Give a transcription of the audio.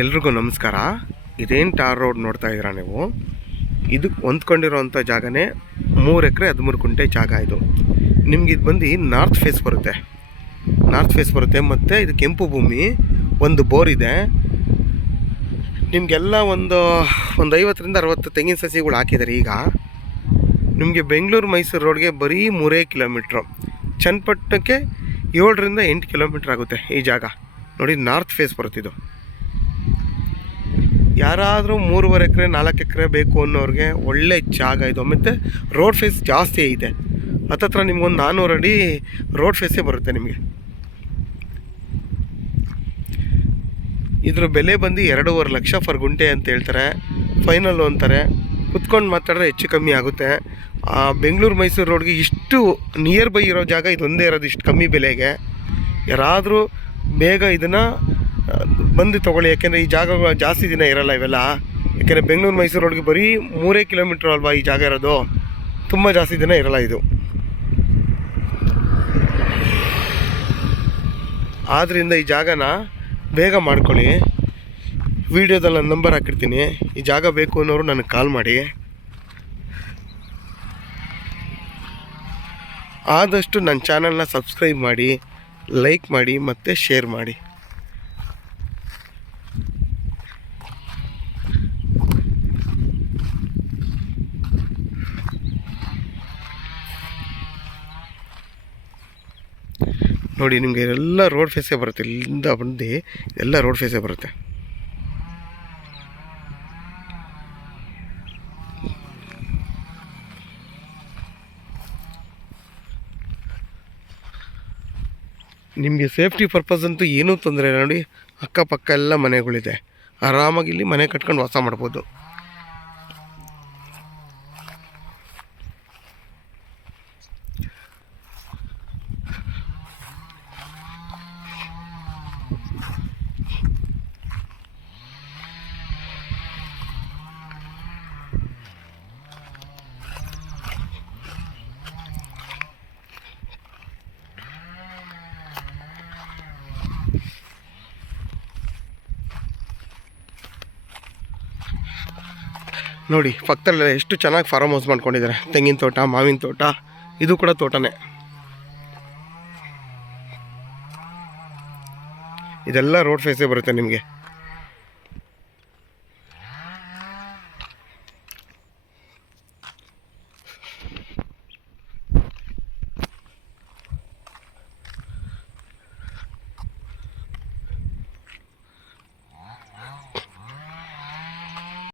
ಎಲ್ರಿಗೂ ನಮಸ್ಕಾರ. ಇದೇನು ಟಾರ್ ರೋಡ್ ನೋಡ್ತಾ ಇದ್ದೀರಾ ನೀವು, ಇದಕ್ಕೆ ಹೊಂದ್ಕೊಂಡಿರೋವಂಥ ಜಾಗನೇ 3 ಎಕರೆ 13 ಗುಂಟೆ ಜಾಗ. ಇದು ನಿಮ್ಗೆ ಇದು ಬಂದು ನಾರ್ತ್ ಫೇಸ್ ಬರುತ್ತೆ ಮತ್ತು ಇದು ಕೆಂಪು ಭೂಮಿ, ಒಂದು ಬೋರ್ ಇದೆ. ನಿಮಗೆಲ್ಲ ಒಂದು 50ರಿಂದ 60 ತೆಂಗಿನ ಸಸಿಗಳು ಹಾಕಿದ್ದಾರೆ. ಈಗ ನಿಮಗೆ ಬೆಂಗಳೂರು ಮೈಸೂರು ರೋಡ್ಗೆ ಬರೀ 3 ಕಿಲೋಮೀಟ್ರು, ಚನ್ನಪಟ್ಟಣಕ್ಕೆ 7ರಿಂದ 8 ಕಿಲೋಮೀಟ್ರ್ ಆಗುತ್ತೆ ಈ ಜಾಗ. ನೋಡಿ, ನಾರ್ತ್ ಫೇಸ್ ಬರುತ್ತೆ ಇದು. ಯಾರಾದರೂ 3.5 ಎಕರೆ 4 ಎಕರೆ ಬೇಕು ಅನ್ನೋರಿಗೆ ಒಳ್ಳೆ ಜಾಗ ಇದು. ಮತ್ತು ರೋಡ್ ಫೇಸ್ ಜಾಸ್ತಿ ಇದೆ, ಹತ್ತತ್ರ ನಿಮ್ಗೊಂದು 400 ಅಡಿ ರೋಡ್ ಫೇಸೇ ಬರುತ್ತೆ ನಿಮಗೆ. ಇದ್ರ ಬೆಲೆ ಬಂದು 2.5 ಲಕ್ಷ ಫರ್ ಗುಂಟೆ ಅಂತ ಹೇಳ್ತಾರೆ, ಫೈನಲ್ಲು ಅಂತಾರೆ. ಕುತ್ಕೊಂಡು ಮಾತಾಡಿದ್ರೆ ಹೆಚ್ಚು ಕಮ್ಮಿ ಆಗುತ್ತೆ. ಬೆಂಗಳೂರು ಮೈಸೂರು ರೋಡ್ಗೆ ಇಷ್ಟು ನಿಯರ್ ಬೈ ಇರೋ ಜಾಗ ಇದೊಂದೇ ಇರೋದು ಇಷ್ಟು ಕಮ್ಮಿ ಬೆಲೆಗೆ. ಯಾರಾದರೂ ಬೇಗ ಇದನ್ನು ಬಂದು ತೊಗೊಳ್ಳಿ, ಯಾಕೆಂದರೆ ಈ ಜಾಗಗಳು ಜಾಸ್ತಿ ದಿನ ಇರೋಲ್ಲ ಇವೆಲ್ಲ. ಯಾಕೆಂದರೆ ಬೆಂಗಳೂರು ಮೈಸೂರು ರೋಡ್ಗೆ ಬರೀ 3 ಕಿಲೋಮೀಟ್ರ್ ಅಲ್ವಾ ಈ ಜಾಗ ಇರೋದು, ತುಂಬ ಜಾಸ್ತಿ ದಿನ ಇರೋಲ್ಲ ಇದು. ಆದ್ದರಿಂದ ಈ ಜಾಗನ ಬೇಗ ಮಾಡ್ಕೊಳ್ಳಿ. ವಿಡಿಯೋದಲ್ಲಿ ನನ್ನ ನಂಬರ್ ಹಾಕಿರ್ತೀನಿ, ಈ ಜಾಗ ಬೇಕು ಅನ್ನೋರು ನನಗೆ ಕಾಲ್ ಮಾಡಿ. ಆದಷ್ಟು ನನ್ನ ಚಾನಲ್ನ ಸಬ್ಸ್ಕ್ರೈಬ್ ಮಾಡಿ, ಲೈಕ್ ಮಾಡಿ ಮತ್ತು ಶೇರ್ ಮಾಡಿ. ನೋಡಿ, ನಿಮಗೆ ಎಲ್ಲ ರೋಡ್ ಫೇಸೇ ಬರುತ್ತೆ. ಇಲ್ಲಿಂದ ಬಂದು ಎಲ್ಲ ರೋಡ್ ಫೇಸೇ ಬರುತ್ತೆ. ನಿಮಗೆ ಸೇಫ್ಟಿ ಪರ್ಪಸ್ ಅಂತೂ ಏನೂ ತೊಂದರೆ ಇಲ್ಲ. ನೋಡಿ, ಅಕ್ಕಪಕ್ಕ ಎಲ್ಲ ಮನೆಗಳಿದೆ, ಆರಾಮಾಗಿ ಇಲ್ಲಿ ಮನೆ ಕಟ್ಕೊಂಡು ವಾಸ ಮಾಡ್ಬೋದು. ನೋಡಿ, ಪಕ್ಕದಲ್ಲೇ ಎಷ್ಟು ಚೆನ್ನಾಗಿ ಫಾರ್ಮ್ ಹೌಸ್ ಮಾಡ್ಕೊಂಡಿದ್ದಾರೆ. ತೆಂಗಿನ ತೋಟ, ಮಾವಿನ ತೋಟ, ಇದು ಕೂಡ ತೋಟನೇ. ಇದೆಲ್ಲ ರೋಡ್ ಫೇಸೇ ಬರುತ್ತೆ ನಿಮಗೆ.